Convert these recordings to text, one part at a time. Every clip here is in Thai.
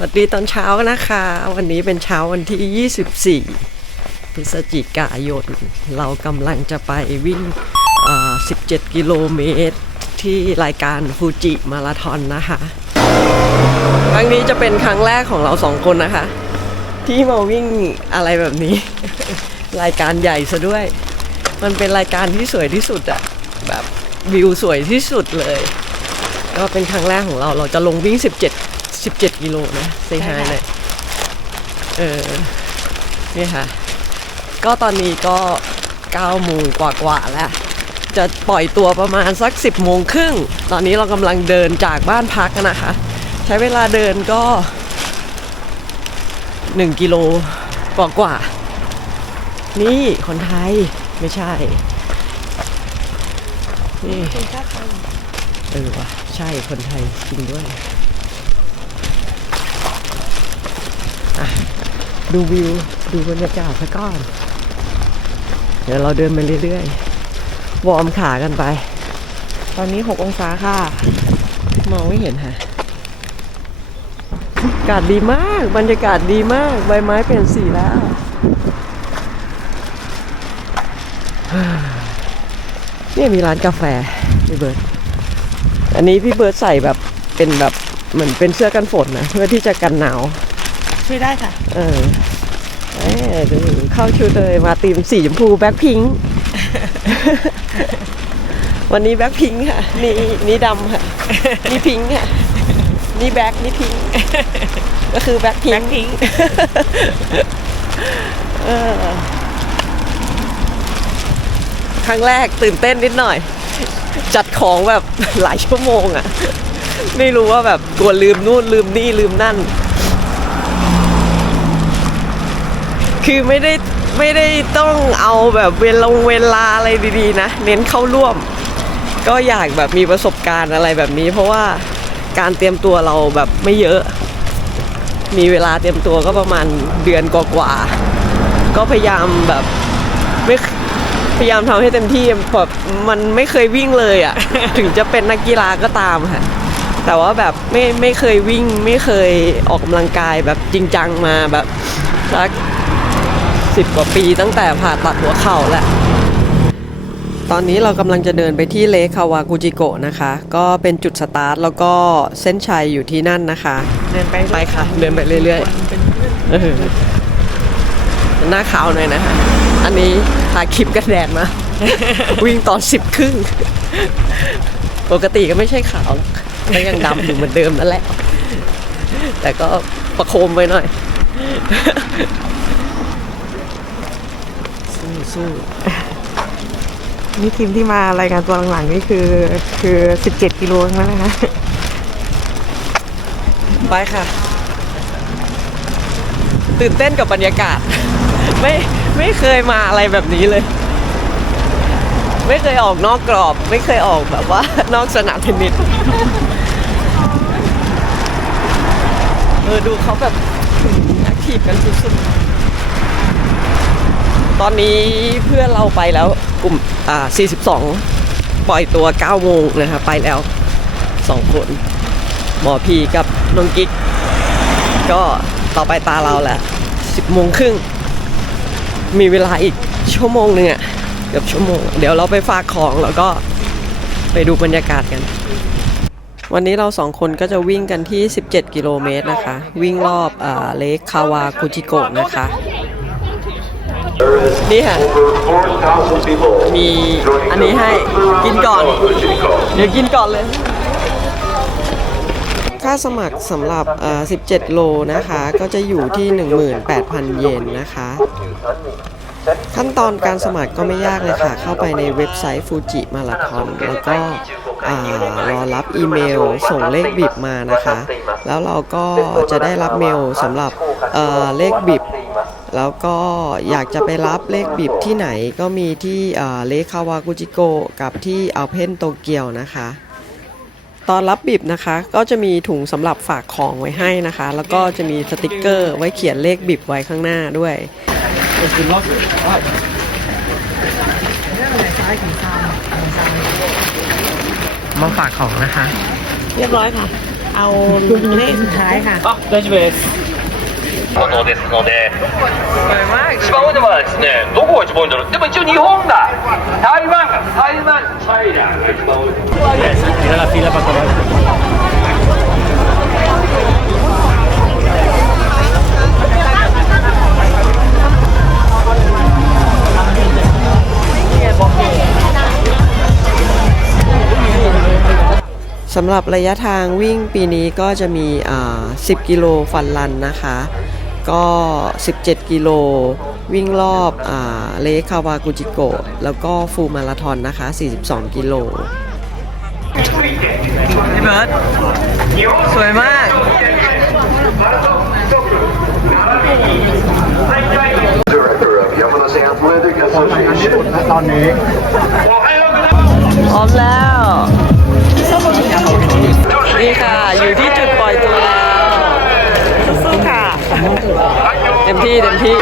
สวัสดีตอนเช้านะคะ วันนี้เป็นเช้าวันที่ 24 พฤศจิกายน เรากำลังจะไปวิ่ง 17 กิโลเมตร ที่รายการฟูจิมาราธอนนะคะ ครั้งนี้จะเป็นครั้งแรกของเราสองคนนะคะ ที่มาวิ่งอะไรแบบนี้ รายการใหญ่ซะด้วย มันเป็นรายการที่สวยที่สุดอะแบบวิวสวยที่สุดเลย ก็เป็นครั้งแรกของเราเราจะลงวิ่ง 17 17 กิโลนะเซฮายเลยเออนี่ค่ะ ก็ตอนนี้ก็9โมงกว่าๆแล้ว จะปล่อยตัวประมาณสัก 10โมงครึ่ง ตอนนี้เรากำลังเดินจากบ้านพักกันนะคะ ใช้เวลาเดินก็ 1 กิโลกว่าๆนี่คนไทยไม่ใช่ นี่เออว่ะใช่คนไทยจริงด้วยอะ ดูวิว ดูบรรยากาศซะก่อน เดี๋ยวเราเดินไปเรื่อย ๆ วอร์มขากันไป ตอนนี้ 6 องศาค่ะ มองไม่เห็นฮะอากาศดีมาก บรรยากาศดีมาก ใบไม้เปลี่ยนสีแล้ว เนี่ยมีร้านกาแฟพี่เบิร์ดอันนี้พี่เบิร์ดใส่แบบเป็นแบบเหมือนเป็นเสื้อกันฝนนะเพื่อที่จะกันหนาว ช่วยได้ค่ะ เออเอ้ยดูเข้าชุดเลยมาตีมสีชมพูแบ็คพิงค์วันนี้แบ็คพิงค์ค่ะ นี่นี่ดำค่ะ นี่พิงค์ค่ะ นี่แบ็คนี่พิงค์ก็คือแบ็คพิงแบ็คค์พิงค์เออครั้งแรกตื่นเต้นนิดหน่อย จัดของแบบหลายชั่วโมงอะ่ะ ไม่รู้ว่าแบบกลัวลืมนู่นลืมนี่ลืมนั่น คือไม่ได้ไม่ได้ต้องเอาแบบเวลงเวลาอะไรดีๆนะ เน้นเข้าร่วม ก็อยากแบบมีประสบการณ์อะไรแบบนี้ เพราะว่าการเตรียมตัวเราแบบไม่เยอะ มีเวลาเตรียมตัวก็ประมาณเดือนกว่าๆก็พยายามแบบไม่พยายามทำให้เต็มที่แบบมันไม่เคยวิ่งเลยอะ่ะ ถึงจะเป็นนักกีฬาก็ตามค่ะแต่ว่าแบบไม่ไม่เคยวิ่งไม่เคยออกกำลังกายแบบจริงจังมาแบบสัก สิบกว่าปีตั้งแต่ผ่าตัดหัวเข่าแหละ ตอนนี้เรากำลังจะเดินไปที่เลคคาวากุจิโกะนะคะ ก็เป็นจุดสตาร์ท แล้วก็เส้นชัยอยู่ที่นั่นนะคะ เดินไปไปค่ะ เดินไปเรื่อยๆเออหน้าขาวหน่อยนะคะ อันนี้ถ่ายคลิปกันแดดมา วิ่งตอนสิบครึ่ง ปกติก็ไม่ใช่ขาวหรอกก็ยังดำอยู่เหมือนเดิมนั่นแหละ แต่ก็ประโคมไว้หน่อย สู้นี่ทีมที่มารายการตัวหลังๆนี่คือคือ17กิโลทั้งนั้นนะคะ ไปค่ะ ตื่นเต้นกับบรรยากาศ ไม่ไม่เคยมาอะไรแบบนี้เลย ไม่เคยออกนอกกรอบ ไม่เคยออกแบบว่านอกสนามเทนนิสเออดูเขาแบบแอคทีฟกันสุดๆ ตอนนี้เพื่อนเราไปแล้วกลุ่มอ่า42 ปล่อยตัว9โมงนะคะไปแล้ว 2 คน หมอพีกับน้องกิ๊ก ก็ต่อไปตาเราแหละ 10โมงครึ่ง มีเวลาอีกชั่วโมงหนึ่งอะเกือบชั่วโมง เดี๋ยวเราไปฝากของแล้วก็ไปดูบรรยากาศกัน วันนี้เราสองคนก็จะวิ่งกันที่ 17 กิโลเมตรนะคะ วิ่งรอบอเลคคาวาคุจิโกะนะคะ นี่ค่ะ มีอันนี้ให้กินก่อน เดี๋ยวกินก่อนเลย ค่าสมัครสำหรับ 17 โลนะคะ ก็จะอยู่ที่ 18,000 เยนนะคะ ขั้นตอนการสมัครก็ไม่ยากเลยค่ะ เข้าไปในเว็บไซต์ฟูจิมาราธอนแล้วก็ รอรับอีเมล ส่งเลขบิบมานะคะ แล้วเราก็จะได้รับเมลสำหรับเอ่อเลขบิบแล้วก็อยากจะไปรับเลขบิบที่ไหนก็มีที่เอ่อเลคาวากุจิโกะกับที่อัลเพนโตเกียวนะคะ ตอนรับบิบนะคะก็จะมีถุงสำหรับฝากของไว้ให้นะคะ แล้วก็จะมีสติกเกอร์ไว้เขียนเลขบิบไว้ข้างหน้าด้วย มาฝากของนะคะ เรียบร้อยค่ะ เอาเลขสุดท้ายค่ะ あ、大丈夫です。ものですので、一番多いのはですね、どこが一番多いんだろう。でも一応日本が、台湾が、台湾、チャイナが一番多い。Tira la สำหรับระยะทางวิ่งปีนี้ก็จะมีอ่า10 กิโลฟันรันนะคะ ก็ 17 กิโลวิ่งรอบอ่าเลคาวากุจิโกะแล้วก็ฟูลมาราทอนนะคะ 42 กิโลพี่เบิร์ดสวยมาก Director of Yamanashi Athletic Association. พร้อมแล้ว นี่ค่ะ อยู่ที่จุดปล่อยตัวแล้วสู้ๆค่ะ เต็มที่เต็มที่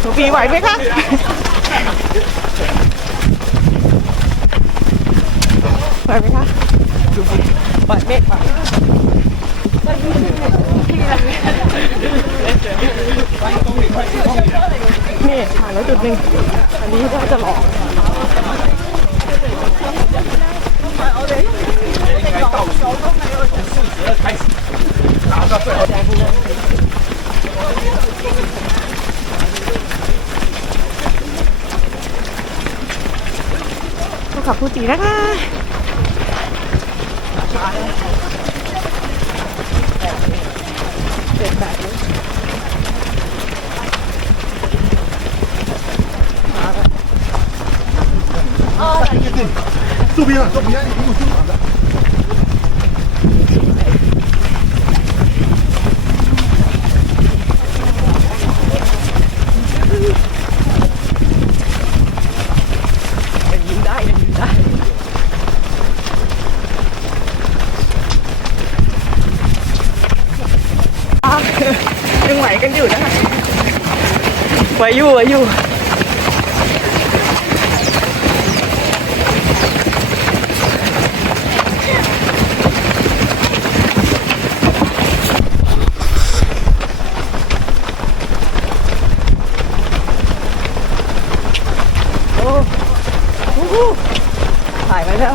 หนูปีไหวไหมคะไหวไหมคะปล่อยเมฆมนี่ผ่านแล้วจุดหนึ่งอันนี้ก็จะหลอก ต้องขับผู้จีนะคะ 右边，右边，你给我修好的。 วอยู่ไหวอยู่ โอ้โหถ่ายไปแล้ว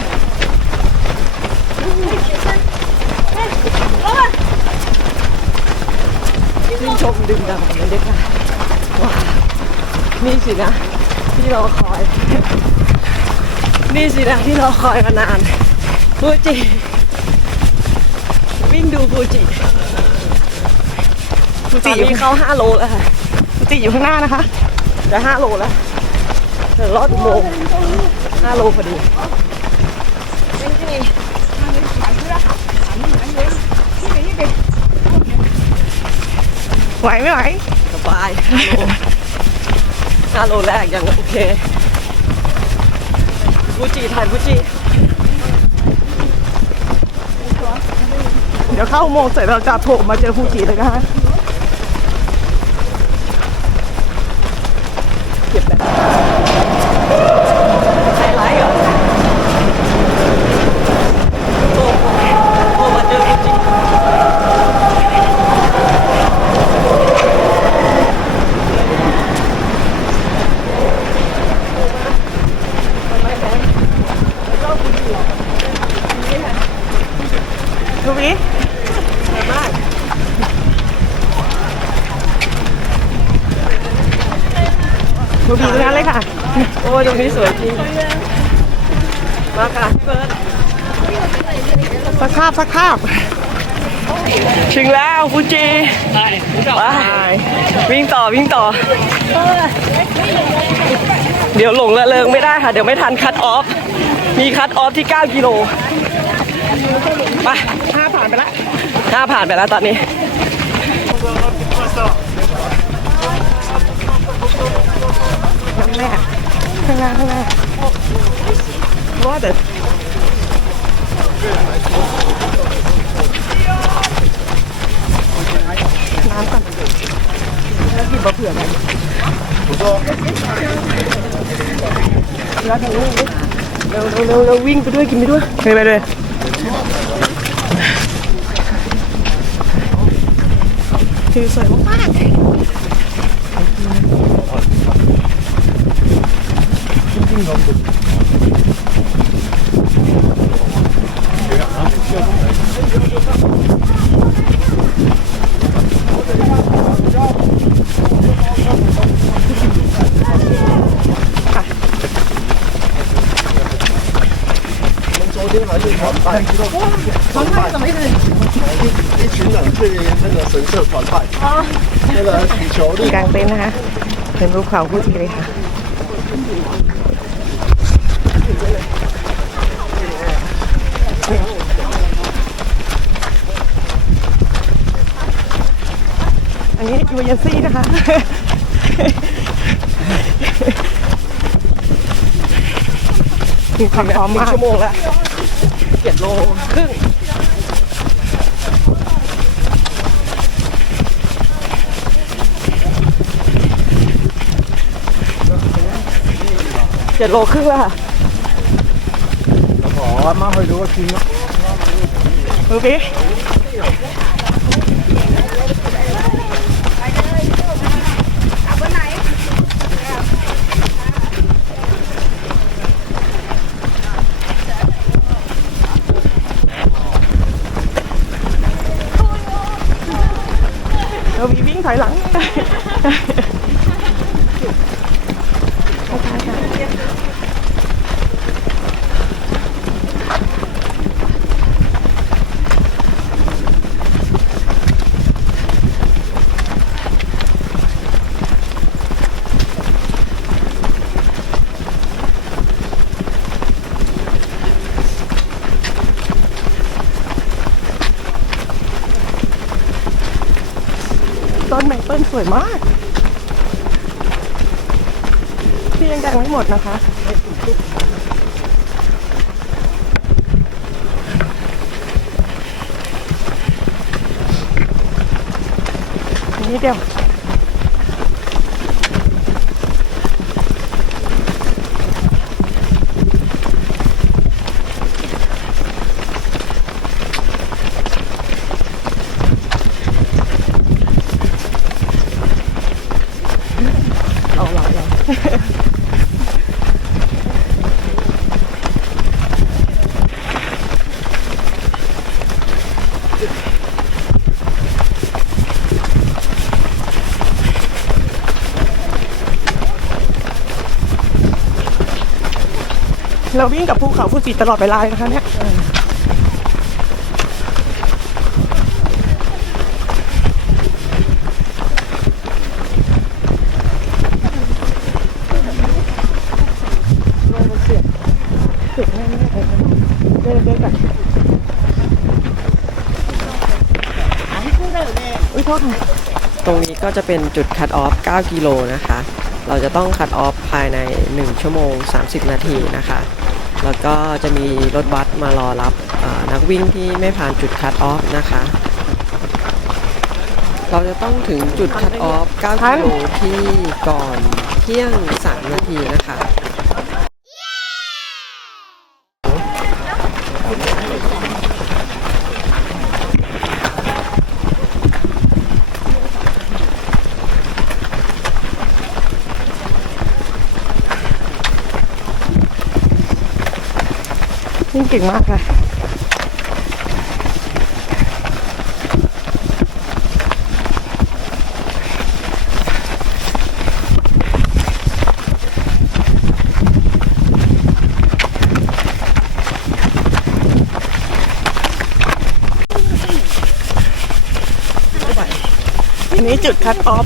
ชื่นชมดื่มด่ำบรรยากาศว้าว นี่สินะ ที่รอคอย นี่สินะที่รอคอยมานานฟูจิ วิ่งดูฟูจิฟูตจิอนอยู่นี้เข้า5โลแล้วค่ะฟูจิอยู่ข้างหน้านะคะ จะ5โลแล้วเดี๋ยวรอดอุโมงค์5โลพอดีไหวไม่ไหวสบาย5โลาโลแรกยังโอเคฟูจิถ่ายฟูจิเดี๋ยวเข้าอุโมงค์เสร็จเราจะโถมมาเจอฟูจิเลยนะคะ เก็บแล้ว ไฮไลท์เหรอโอ้โหโอ้มาเจอจริงๆ ดูวิดูวิตรงนั้นเลยค่ะ โอ้ยตรงนี้สวยจริง มาค่ะพี่เบิร์ด สักคาบสักคาบ ถึงแล้วฟูจิไปวิ่งต่อวิ่งต่อ เดี๋ยวหลงละเริงไม่ได้ ค่ะ เดี๋ยวไม่ทันคัตออฟ มีคัตออฟที่ 9 กิโลไปห้าผ่านไปละหน้าผ่านไปแล้วตอนนี้น้ำแม่ข้างหน้าข้างหน้าว่าแต่น้ำก่อนแล้วหยิบมาเผื่อกันแล้วถ่าย รูปดิเร็วเร็วเร็วเร็ววิ่งไปด้วยกินไปด้วยไปไปเลยคือสวยมากๆ กลางเต็นท์นะคะเป็นรูปเขาผู้จีเลยค่ะอันนี้ยูเยนซี่นะคะมีความพร้อมมากชั่วโมงละเจ็ดโลครึ่งเจ็ดโลครึ่งแล้วค่ะมือพี่เรา い。ต้นไมเปิลสวยมากที่ยังดังไม่หมดนะคะนี่เดียว เราวิ่งกับภูเขาฟูจิตลอดเวลาเลยนะคะเนี่ยตรงนี้ก็จะเป็นจุดคัดออฟ 9 กิโลนะคะ เราจะต้องคัดออฟภายใน 1 ชั่วโมง 30 นาทีนะคะ แล้วก็จะมีรถบัสมารอรับนักวิ่งที่ไม่ผ่านจุดคัดออฟนะคะ เราจะต้องถึงจุดคัดออฟ 9 กิโลที่ก่อนเที่ยง 3 นาทีนะคะ นี่ เก่งมากเลยอันนี้จุดคัดออฟ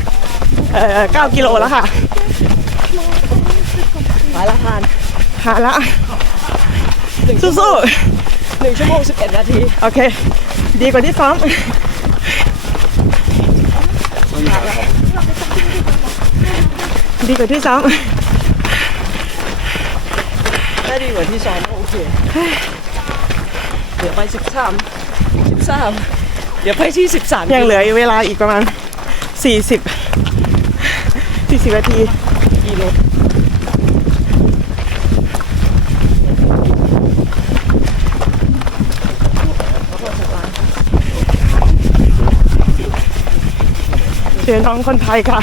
เอ่อ9กิโลแล้วค่ะไปละทานหาละ สู้1ชั่วโมง11นาทีๆโอเค ดีกว่าที่ซ้อมดีกว่าที่ซ้อมได้ดีกว่าที่ซ้อมโอเค เดี๋ยวไป13 13เดี๋ยวไปที่13ยังเหลือเวลาอีกประมาณ40 40นาทีกิโล เชิญน้องคนไทยค่ะ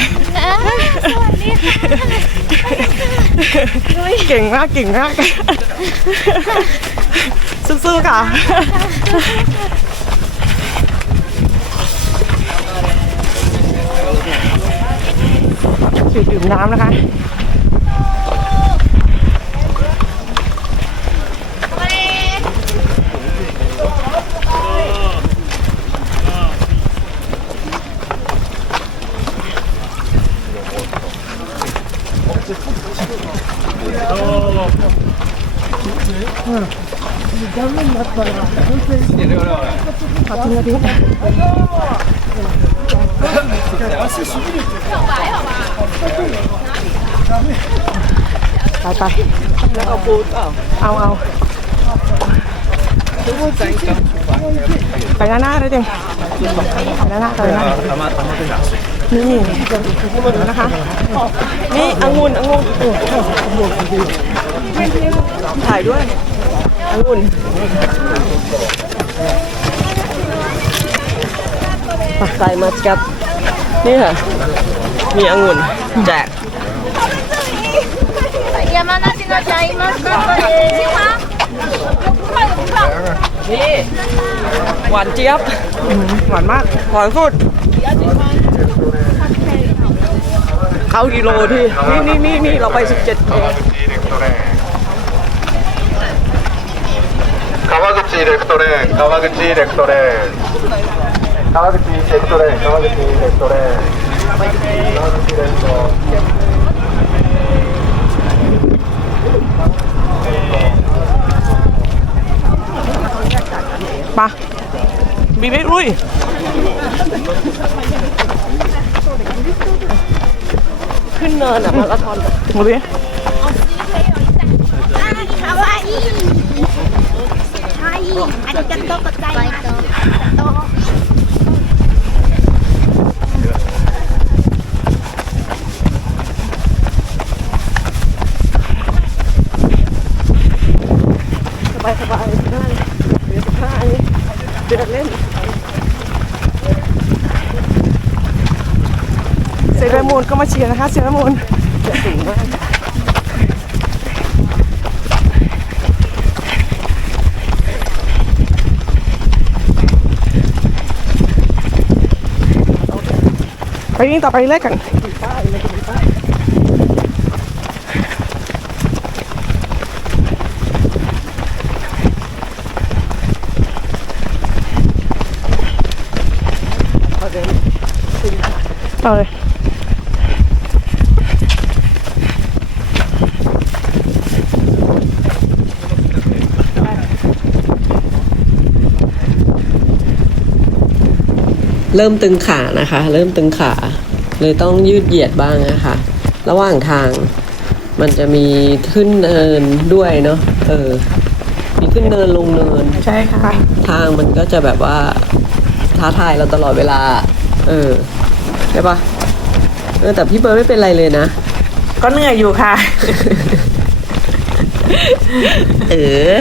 เก่งมากเก่งมาก สู้ๆค่ะจุดดื่มน้ำนะคะ ไปไปแล้วเอาปูเปล่าเอาเอาไปหน้าหน้าเลยดิไปหน้าหน้าไปหน้านี่นะคะ นี่องุ่นองุ่นถ่ายด้วยองุ่น ใส่มากับ นี่ค่ะ มีองุ่นแจก 山梨のシャインマスカットです。 นี่ หวานเจี๊ยบ หวานมาก หวานสุดเข้ากิโลที่ นี่นี่นี่นี่เราไป 17เอง 川口レフトレーン川口レフトレーン川口 レフトレーン川口レフトレーン川口レフト ปะบีบีรุย ขึ้นเนินอะมาราธอน หมดเลย かわいい。はい、ありがとうございます。 ก็มาเชียร์นะคะเซรามูนไปวิ่งต่อไปเรื่อยกันต่อเลย เริ่มตึงขานะคะ เริ่มตึงขา เลยต้องยืดเหยียดบ้างนะคะระหว่างทางมันจะมีขึ้นเนินด้วยเนาะเออ มีขึ้นเนินลงเนิน ใช่ค่ะ ทางมันก็จะแบบว่าท้าทายเราตลอดเวลา เอเออใช่ปะเออแต่พี่เบิร์ดไม่เป็นไรเลยนะ ก็เหนื่อยอยู่ค่ะ เออ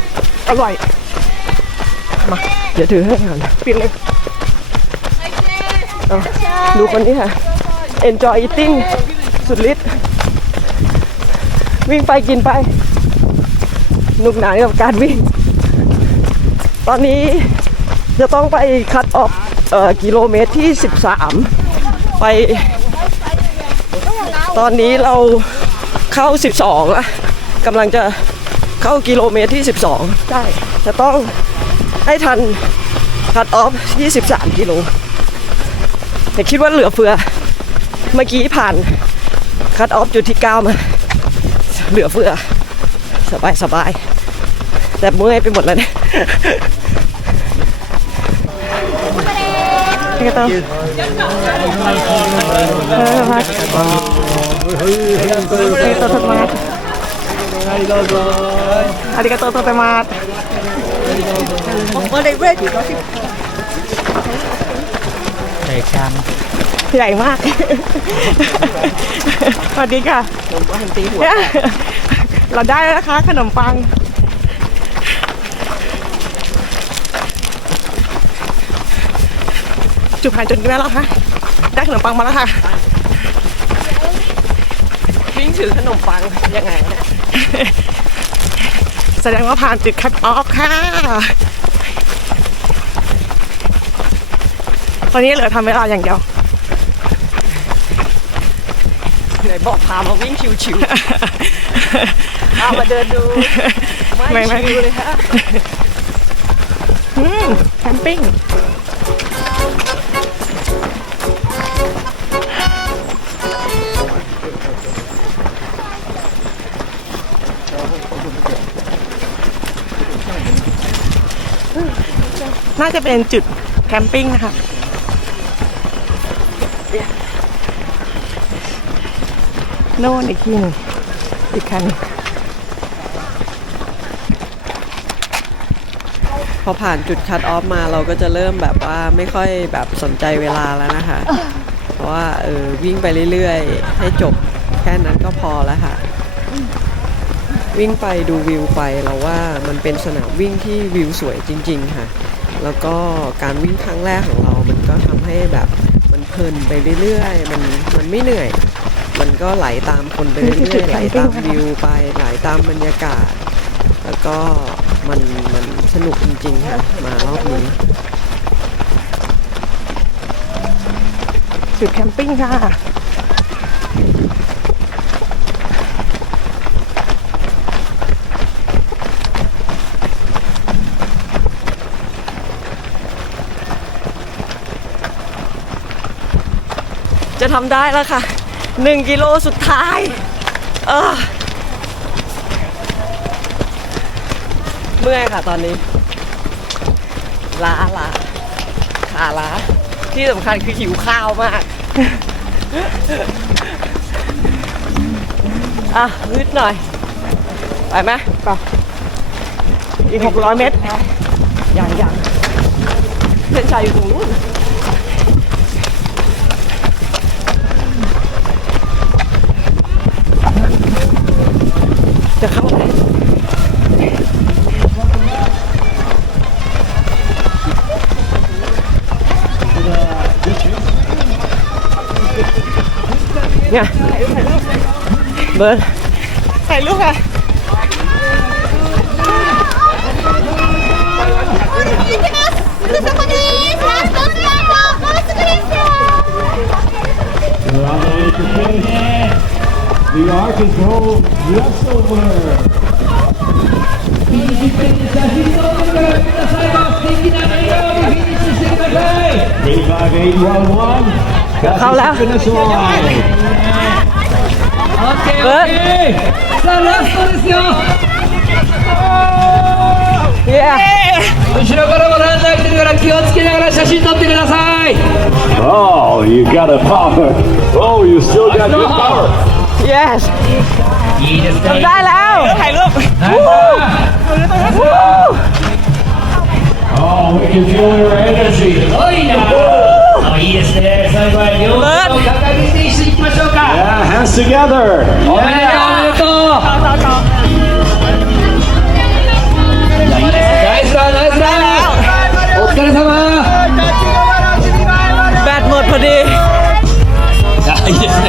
อร่อย มา เดี๋ยวถือให้ก่อนปิดเลยดูคนนี้ค่ะ enjoy eating สุดฤทธิ์วิ่งไปกินไปหนุกหนานกับการวิ่ง ตอนนี้จะต้องไปคัดออกเอ่อกิโลเมตรที่ 13 ไป ตอนนี้เราเข้า 12แล้วกำลังจะ เข้ากิโลเมตรที่ 12 ได้ จะต้องให้ทันคัดออฟ 23 กิโลแต่คิดว่าเหลือเฟือ เมื่อกี้ผ่านคัดออฟจุดที่ 9 มา เหลือเฟือ สบายสบาย แต่เมื่อยไปหมดแล้วเนี่ย ありがとう。ありがとうございます。 ありがとうございます。ใหญ่มาก สวัสดีค่ะ เราได้แล้วนะคะ ขนมปัง จุดผ่านจุดนี้แล้วเหรอคะได้ขนมปังมาแล้วค่ะ วิ่งถือขนมปังยังไงเนี่ย แสดงว่าผ่านจุดคัดออฟค่ะ ตอนนี้เหลือทำเวลาอย่างเดียว ไหนบอกพามาวิ่งชิวๆพามาเดินดู ไม่ไม่ไม่ชิวเลยฮะอืมแคมปิ้ง น่าจะเป็นจุดแคมปิ้งนะคะโน่นอีกที่หนึงอีกคันหนึ่งพอผ่านจุดคัดออฟมาเราก็จะเริ่มแบบว่าไม่ค่อยแบบสนใจเวลาแล้วนะคะ เพราะว่าเออวิ่งไปเรื่อยๆ ให้จบแค่นั้นก็พอแล้วค่ะ วิ่งไปดูวิวไปเราว่ามันเป็นสนามวิ่งที่วิวสวยจริง ๆ ค่ะ แล้วก็การวิ่งครั้งแรกของเรา มันก็ทำให้แบบมันเพลินไปเรื่อยๆ มันมันไม่เหนื่อย มันก็ไหลตามคนไปเรื่อยๆ ไหลตามวิวไป ไหลตามบรรยากาศ แล้วก็มันมันสนุกจริงๆค่ะ มารอบนี้จุดแคมปิ้งค่ะ ทำได้แล้วค่ะหนึ่งกิโลสุดท้าย เออเมื่อยค่ะตอนนี้ล้าล้าขาล้าที่สำคัญคือหิวข้าวมาก อะนิดหน่อย ไปไหมอีก600เมตรยังยังเส้นชัยอยู่ตรงนู้น nha เบิร์ดถ่ายรูปค่ะเข้าแล้ว Finish line. เบิร์ด さあラストですよ เย้ 後ろからもランナー来てるから気をつけながら写真撮ってください Oh, you got a power. Oh, you still got good power. yes いいですね ได้แล้วถ่ายรูป Oh, we can feel your energy. すご いいですね。最後は両手を掲げて一緒に行きましょうか。Yeah, hands together. おめでとうナイスだナイスだお疲れ様。バッドモードでいいですね。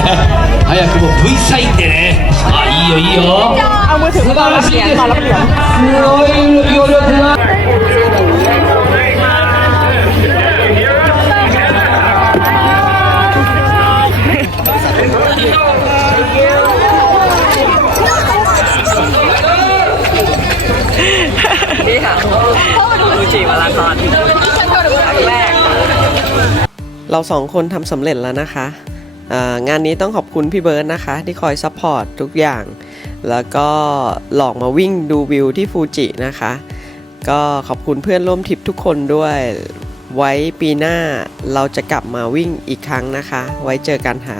早くも V サインでね。あいいよいいよ。素晴らしいです。すごい両手が จิมาราธอนครั้งแรก เราสองคนทำสำเร็จแล้วนะคะงานนี้ต้องขอบคุณพี่เบิร์ดนะคะ ที่คอยซัพพอร์ตทุกอย่าง แล้วก็หลอกมาวิ่งดูวิวที่ฟูจินะคะ ก็ขอบคุณเพื่อนร่วมทริปทุกคนด้วย ไว้ปีหน้าเราจะกลับมาวิ่งอีกครั้งนะคะ ไว้เจอกันค่ะ